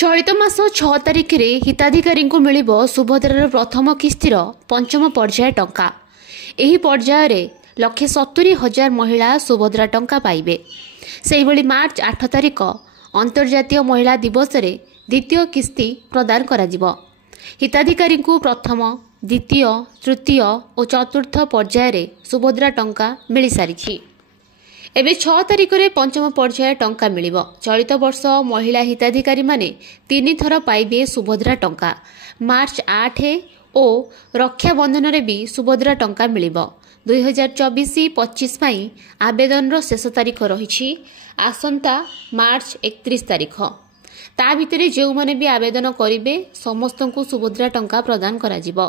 चलित मास 6 तारिख में हिताधिकारी को मिल सुभद्रार प्रथम किस्तिर पंचम पर्याय टंका। एही पर्यायर 1,70,000 महिला सुभद्रा टंका पाइबे। सेही भली मार्च 8 तारिख अंतर्जातीय महिला दिवस रे द्वितीय किस्ती प्रदान कराजिबो। हिताधिकारी को प्रथम, द्वितीय, तृतीय और चतुर्थ पर्यायर सुभद्रा टंका मिल सारी। एबे 6 तारिख में पंचम पर्याय टंका मिलिबो। चलित वर्ष महिला हिताधिकारी माने 3 थर पाइबे सुभद्रा टंका। मार्च 8 और रक्षा बंधन रे भी सुभद्रा टंका मिलिबो। 2024-25 पई आवेदन रो शेष तारिख रहिछि आसंता मार्च 31 तारिख। ता भितरे जेउ माने भी आवेदन करिवे समस्त को सुभद्रा टंका प्रदान कराजिबो।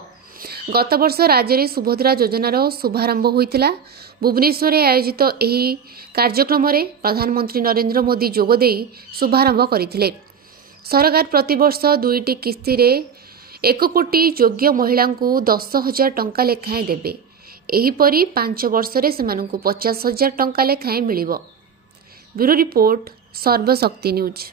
गत वर्ष राज्य में सुभद्रा योजनार शुभारंभ होइतिला। भुवनेश्वर आयोजित एही कार्यक्रम रे प्रधानमंत्री नरेंद्र मोदी जोगदे शुभारंभ करथिले। सरकार प्रतिवर्ष 2टी किस्ती रे 1 कोटी योग्य महिला को 10,000 टंका लेखाएं देबे। एहीपरि 5 वर्ष रे सेमानकु 50,000 टंका लेखाएं मिलिबो। Bureau report Sarvashakti news.